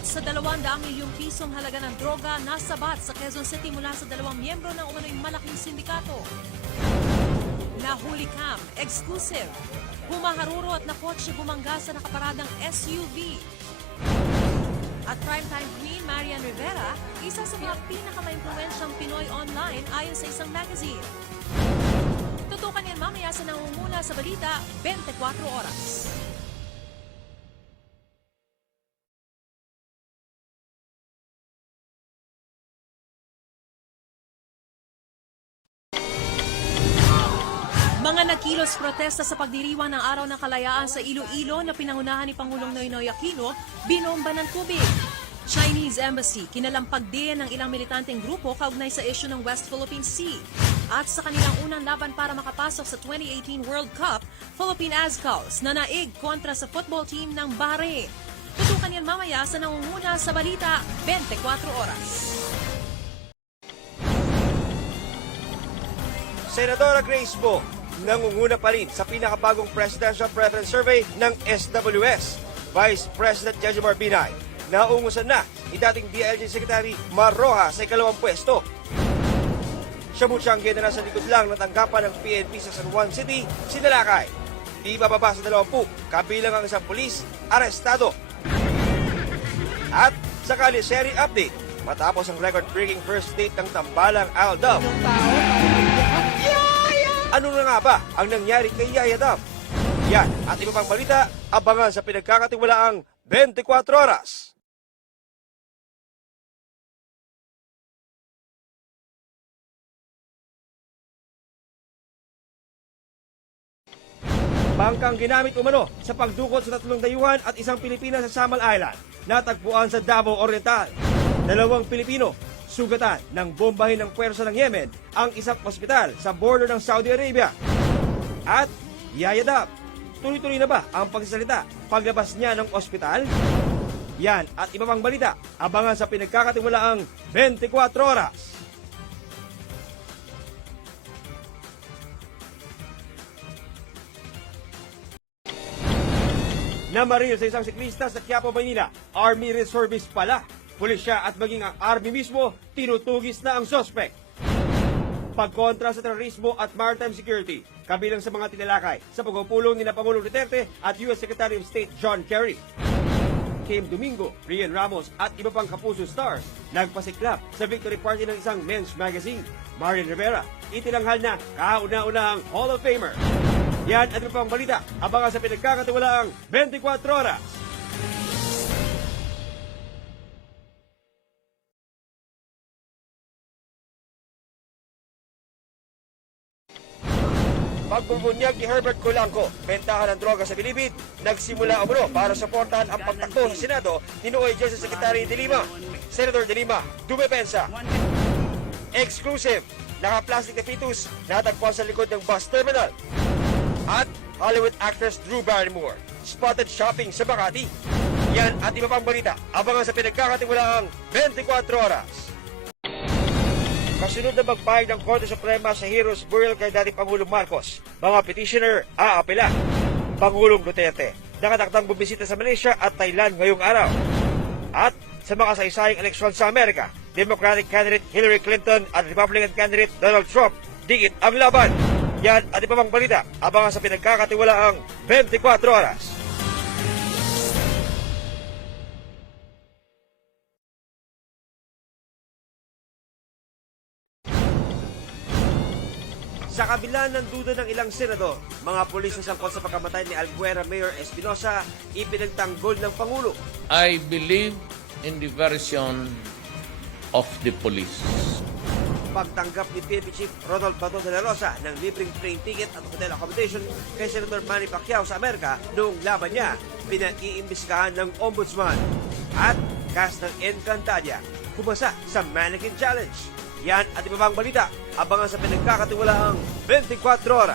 Nabalot sa 200 milyong pisong halaga ng droga nasabat sa Quezon City mula sa 2 miyembro ng umano'y malaking sindikato. Nahuli cam, exclusive. Humaharuro at na kotse bumangga sa nakaparadang SUV. At primetime queen Marian Rivera, isa sa mga pinaka-maimpluwensyang Pinoy online ayon sa isang magazine. Tutukan yan mamaya sa nangunguna sa balita, 24 oras. Mga nagkilos protesta sa pagdiriwang ng Araw ng Kalayaan sa Iloilo na pinangunahan ni Pangulong Noynoy Aquino, binomba ng tubig. Chinese Embassy, kinalampag din ng ilang militanteng grupo kaugnay sa isyu ng West Philippine Sea. At sa kanilang unang laban para makapasok sa 2018 World Cup, Philippine Azkals na naig kontra sa football team ng Bahrain. Tutukan yan mamaya sa nangunguna sa balita, 24 oras. Senadora Grace Poe, nangunguna pa rin sa pinakabagong Presidential Preference Survey ng SWS. Vice President Jejomar Binay, naungusan na ni dating DILG Secretary Mar Rojas sa ikalawang pwesto. Siya na sa likod lang ng tanggapan ng PNP sa San Juan City, sinalakay. Di bababa sa 20, kabilang ang isang pulis, arestado. At sa Kaliseri update, matapos ang record-breaking first date ng tambalang Aldab. Ano na nga ba ang nangyari kay Yaya Dam? Yan at iba pang balita, abangan sa pinagkakatiwalaang 24 oras. Bangkang ginamit umano sa pagdukot sa 3 dayuhan at isang Pilipina sa Samal Island, natagpuan sa Davao Oriental. 2 Pilipino, sugatan ng bombahin ng puwersa ng Yemen ang isang ospital sa border ng Saudi Arabia. At Yaya Dam, tuloy-tuloy na ba ang pagsasalita paglabas niya ng ospital? Yan at iba pang balita, abangan sa pinagkakatiwalaang 24 oras. Namaril sa isang siklista sa Quiapo, Maynila, Army Reservist pala. Pulisya at maging ang Army mismo, tinutugis na ang suspect. Pagkontra sa terorismo at maritime security, kabilang sa mga tinalakay sa pagpupulong ni Pangulong Duterte at U.S. Secretary of State John Kerry. Kim Domingo, Rian Ramos at iba pang kapuso stars nagpasiklap sa victory party ng isang men's magazine. Marian Rivera, itilanghal na kauna-unahang Hall of Famer. Yan at iba pang balita, abangan sa pinagkakatiwalaang 24 oras. Pagbubunyag ni Herbert Colanco, bentahan ng droga sa Bilibid, nagsimula umuno para suportahan ang pagtakbo sa Senado ni Noy Justice Secretary De Lima. Senator De Lima, dumepensa. Exclusive, naka-plastic na fetus, natagpuan sa likod ng bus terminal. At Hollywood actress Drew Barrymore, spotted shopping sa Makati. Yan at iba pang balita, abangan sa pinagkakatiwalaang 24 oras. Kasunod na magpahig ng Korte Suprema sa Heroes Burial kay dating Pangulong Marcos, mga petitioner aapela. Pangulong Duterte, nakatakdang bumisita sa Malaysia at Thailand ngayong araw. At sa mga saysayang eleksyon sa Amerika, Democratic candidate Hillary Clinton at Republican candidate Donald Trump, digit ang laban. Yan at iba pang balita, abangan sa pinagkakatiwalaang 24 oras. Sa kabila ng duda ng ilang senador, mga pulis na sangkot sa pagkamatay ni Albuera Mayor Espinosa, ipinagtanggol ng Pangulo. I believe in the version of the police. Pagtanggap ni PNP Chief Ronald Bato de la Rosa ng libreng train ticket at hotel accommodation kay Senator Manny Pacquiao sa Amerika noong laban niya, pinag-iimbestigahan ng Ombudsman. At cast ng Encantadia, kumasa sa Mannequin Challenge. Yan at iba pang balita, abangan sa pinagkakatiwalaang 24 oras.